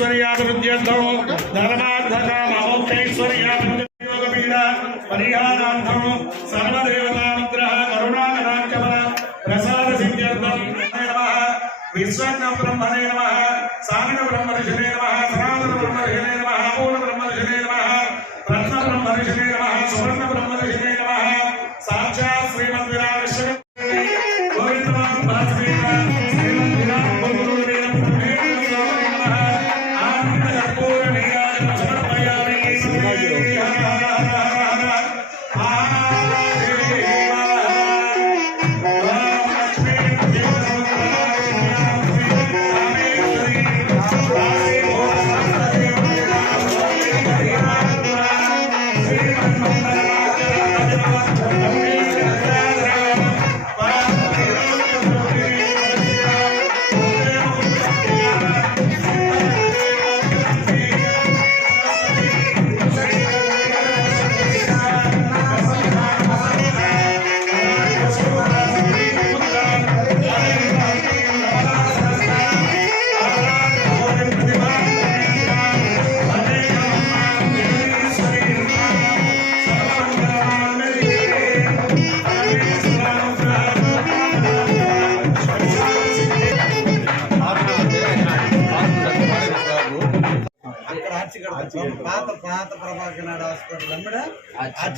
ईश्वर्याभिवृद्ध्यर्थं धर्मार्थकामोक्षैश्वर्याभिवृद्धियोगपीड परिहारार्थं सर्वदेवतानुग्रह करुणाकराक्षपण प्रसादसिद्ध्यर्थं नमः विश्वन्न ब्रह्मणे नमः सामिन ब्रह्मर्षणे नमः सनातन ब्रह्मर्षणे नमः पूर्ण ब्रह्मर्षणे नमः रत्न ब्रह्मर्षणे नमः सुवर्ण ब्रह्मर्षणे పాత పాత ప్రభాకర్ నాయుడు హాస్పిటల్ అమ్మడ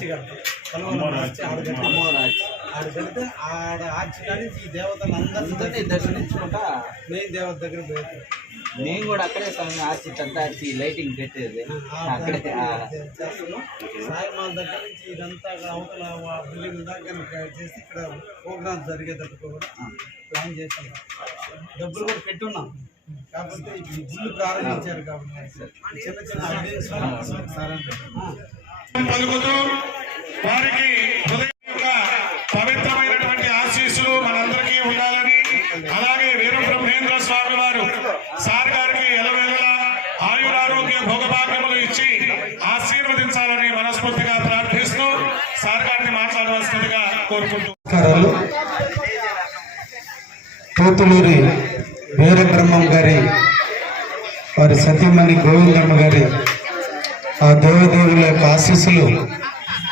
కడతాం. కలవరం ఆర్చి ఆడ కట్టి ఆడ ఆర్చి కానీ ఈ దేవతలు అందరినీ దర్శించుకుంటా. మెయిన్ దేవత దగ్గర పోయి మేము కూడా అక్కడే స్వామి ఆర్చి పెద్ద ఆర్చి లైటింగ్ పెట్టేది. అక్కడే ఆ, సాయిమాల దగ్గర నుంచి ఇదంతా అవతల ఆ బిల్డింగ్ దాకా కనుక చేసి ఇక్కడ ప్రోగ్రామ్ జరిగేటట్టు కూడా ప్లాన్ చేసాం డబ్బులు కూడా పెట్టున్నాం. కాకపోతే ఈ గుళ్ళు ప్రారంభించారు కాబట్టి చిన్న చిన్న అప్డేట్స్ సార్ అంటే. పలుకుతూ వారికి హృదయం యొక్క పవిత్రమైనటువంటి ఆశీస్సులు మనందరికీ ఉండాలని అలాగే వీర బ్రహ్మేంద్ర స్వామి వారు సార్ గారికి ఎలవేళలా ఆయురారోగ్య భోగభాగ్యములు ఇచ్చి ఆశీర్వదించాలని మనస్ఫూర్తిగా ప్రార్థిస్తూ సార్ గారిని కోతులూరి తూతులూరి వీర బ్రహ్మం గారి వారి సతీమణి గోవిందమ్మ గారి ఆ దేవదేవుల యొక్క ఆశీస్సులు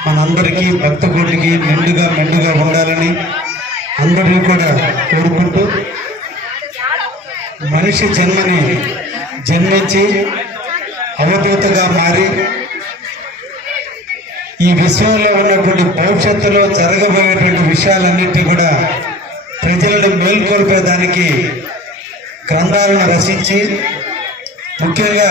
మనందరికీ భక్త కోటికి నిండుగా మెండుగా ఉండాలని అందరినీ కూడా కోరుకుంటూ మనిషి జన్మని జన్మించి అవధూతగా మారి ఈ విశ్వంలో ఉన్నటువంటి భవిష్యత్తులో జరగబోయేటువంటి విషయాలన్నింటినీ కూడా ప్రజలను మేల్కొల్పేదానికి గ్రంథాలను రచించి ముఖ్యంగా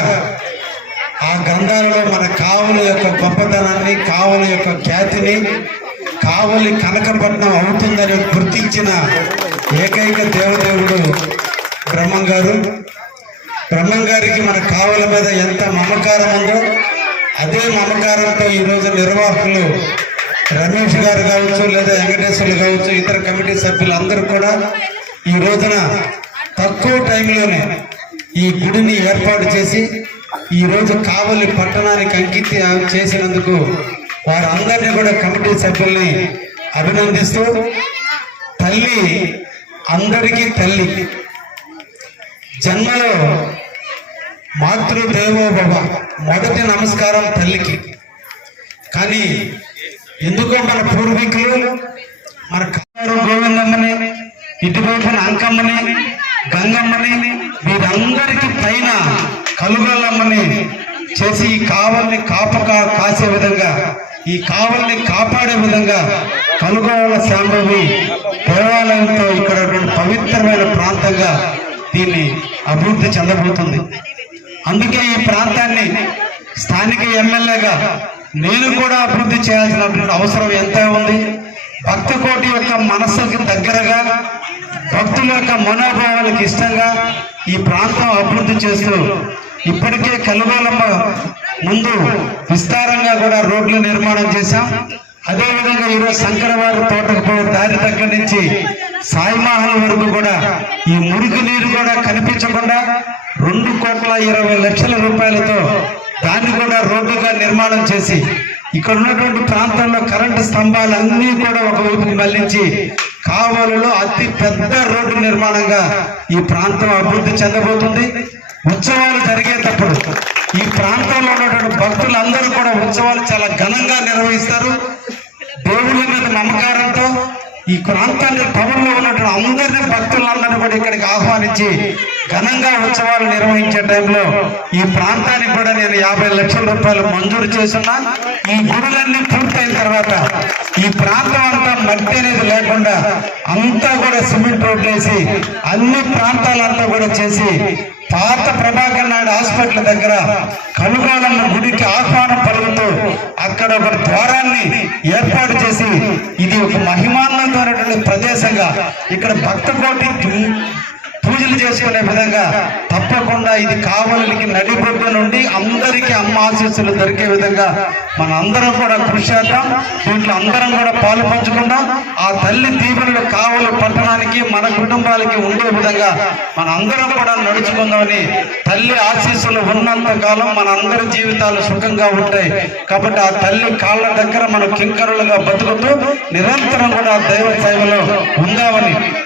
ఆ గ్రంథాలలో మన కావుల యొక్క గొప్పతనాన్ని కావుల యొక్క ఖ్యాతిని కావలి కనకపట్నం అవుతుందని గుర్తించిన ఏకైక దేవదేవుడు బ్రహ్మం గారు బ్రహ్మం గారికి మన కావల మీద ఎంత మమకారం ఉందో అదే మమకారంతో ఈరోజు నిర్వాహకులు రమేష్ గారు కావచ్చు లేదా వెంకటేశ్వర్లు కావచ్చు ఇతర కమిటీ సభ్యులు అందరూ కూడా ఈ రోజున తక్కువ టైంలోనే ఈ గుడిని ఏర్పాటు చేసి ఈ రోజు కావలి పట్టణానికి అంకితం చేసినందుకు వారందరినీ కూడా కమిటీ సభ్యుల్ని అభినందిస్తూ తల్లి అందరికీ తల్లి. జన్మలో మాతృదేవో భవ. మొదటి నమస్కారం తల్లికి. కానీ ఎందుకో మన పూర్వీకులు మన కారు గోవిందమ్మని ఇటువైపున అంకమ్మని గంగమ్మని వీరందరికీ పైన కలుగల్లమ్మని చేసి ఈ కావల్ని కాపక కాసే విధంగా ఈ కావల్ని కాపాడే విధంగా కలుగోల శాంభవి దేవాలయంతో ఇక్కడ పవిత్రమైన ప్రాంతంగా దీన్ని అభివృద్ధి చెందబోతుంది. అందుకే ఈ ప్రాంతాన్ని స్థానిక ఎమ్మెల్యేగా నేను కూడా అభివృద్ధి చేయాల్సినటువంటి అవసరం ఎంత ఉంది. భక్తకోటి యొక్క మనస్సుకి దగ్గరగా భక్తుల యొక్క మనోభావాలకు ఇష్టంగా ఈ ప్రాంతం అభివృద్ధి చేస్తూ ఇప్పటికే కలుగోలమ్మ ముందు విస్తారంగా కూడా రోడ్లు నిర్మాణం చేశాం. అదేవిధంగా ఈరోజు శంకరవారి తోటకు పోయే దారి దగ్గర నుంచి సాయిమహల్ వరకు కూడా ఈ మురికి నీరు కూడా కనిపించకుండా రెండు కోట్ల ఇరవై లక్షల రూపాయలతో దాన్ని కూడా రోడ్డుగా నిర్మాణం చేసి ఇక్కడ ఉన్నటువంటి ప్రాంతంలో కరెంటు స్తంభాలన్నీ కూడా ఒకవైపుకి మళ్ళించి కావలిలో అతి పెద్ద రోడ్డు నిర్మాణంగా ఈ ప్రాంతం అభివృద్ధి చెందబోతుంది. ఉత్సవాలు జరిగేటప్పుడు ఈ ప్రాంతంలో ఉన్నటువంటి భక్తులందరూ కూడా ఉత్సవాలు చాలా ఘనంగా నిర్వహిస్తారు. దేవుళ్ళ మీద నమ్మకారంతో ఈ ప్రాంతాన్ని పవన్లో ఉన్నటువంటి అందరినీ భక్తులందరినీ కూడా ఇక్కడికి ఆహ్వానించి ఘనంగా ఉత్సవాలు నిర్వహించే టైంలో ఈ ప్రాంతానికి కూడా నేను యాభై లక్షల రూపాయలు మంజూరు చేస్తున్నా. ఈ గుడులన్నీ పూర్తయిన తర్వాత ఈ ప్రాంతం అంతా మట్టి అనేది లేకుండా అంతా కూడా సిమెంట్ రోడ్లు వేసి అన్ని ప్రాంతాలంతా కూడా చేసి పాత ప్రభాకర్ నాయుడు హాస్పిటల్ దగ్గర కనుగోలన్న గుడికి ఆహ్వానం పలుకుతూ అక్కడ ఒక ద్వారాన్ని ఏర్పాటు చేసి ఇది ఒక మహిమాన్వితమైనటువంటి ప్రదేశంగా ఇక్కడ భక్త కోటి పూజలు చేసుకునే విధంగా తప్పకుండా ఇది కావలికి నడిబొడ్డు నుండి అందరికీ అమ్మ ఆశీస్సులు దొరికే విధంగా మన అందరం కూడా కృషి చేద్దాం. దీంట్లో అందరం కూడా పాలు పంచుకుందాం. ఆ తల్లి దీవెనలు కావలి పట్టణానికి మన కుటుంబాలకి ఉండే విధంగా మన అందరం కూడా నడుచుకుందామని తల్లి ఆశీస్సులు ఉన్నంత కాలం మన అందరి జీవితాలు సుఖంగా ఉంటాయి. కాబట్టి ఆ తల్లి కాళ్ళ దగ్గర మనం కింకరులుగా బతుకుతూ నిరంతరం కూడా దైవ సేవలో ఉందామని